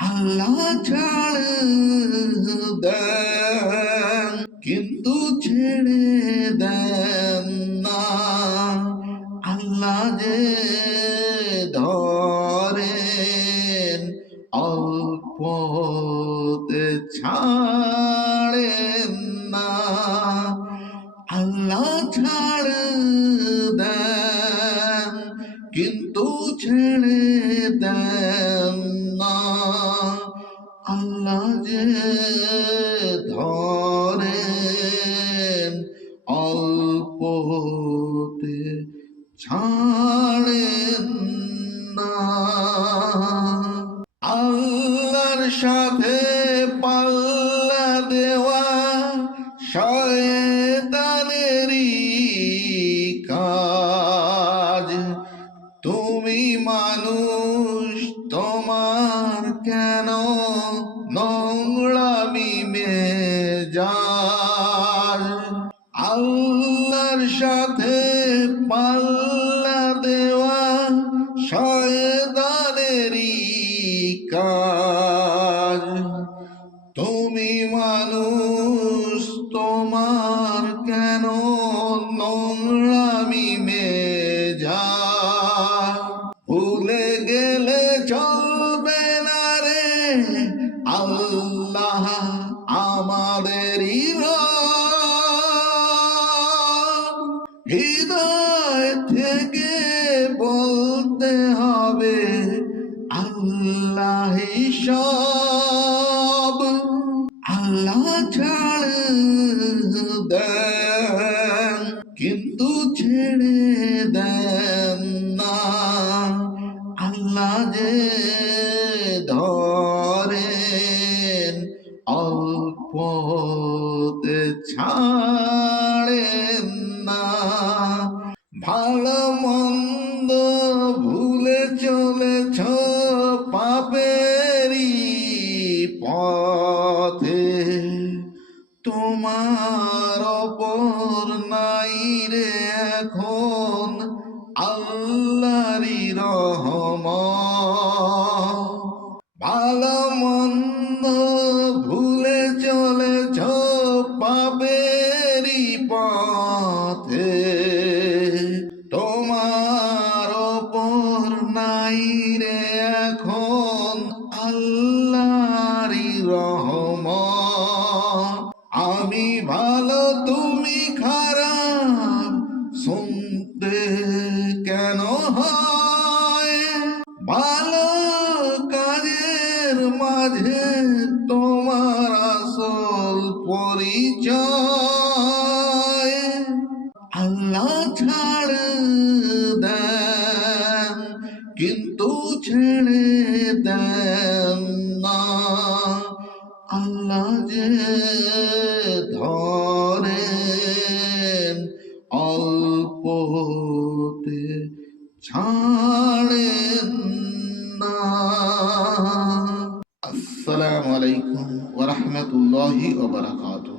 আল্লাহ ছাড় দেন কিন্তু ছেড়ে দেন না। আল্লাহ যে ধরেন অল্পতে ছাড়েন না। আল্লাহ ছাড় দেন কিন্তু ছেড়ে দেন না। আল্লাহ যে ধরেন অল্পতে ছাড়েন না। আল্লাহর সাথে পাল্লা দেওয়া শয়তানেরই কাজ। তুমি মানুষ, তোমার কেন নোংরামি মেজাজ। আল্লাহর সাথে পাল্লা দেওয়া শয়তানেরই কাজ। তুমি মানুষ, তোমার কেন নোংরামি মেজাজ। ভুলে গেলে চলবে না রে, আল্লাহ আমাদেরই রব। হৃদয় থেকে বলতে হবে আল্লাহ সব। আল্লাহ ছাড় দেন কিন্তু ছেড়ে দেন না। আল্লাহ যে ধরেন অল্পতে ছাড়েন না। ভালো মন্দ ভুলে চলেছ পাপেরই পথে। তোমার ওপর নাই রে এখন আল্লাহরই রহমত। ভালো মন্দ ভুলে চলেছ পাপেরই পথে। তোমার ওপর নাই রে এখন আল্লাহরই রহমত। আমি ভালো তুমি খারাপ শুনতে কেন হয়? ভালো কাজের মাঝে তোমার আসল পরিচয়। আল্লাহ ছাড় দেন কিন্তু ছেড়ে দেন না। আল্লাহ যে ধরেন অল্পতে ছাড়েন না। আসসালামু আলাইকুম ওয়া রাহমাতুল্লাহি ওয়া বারাকাতুহু।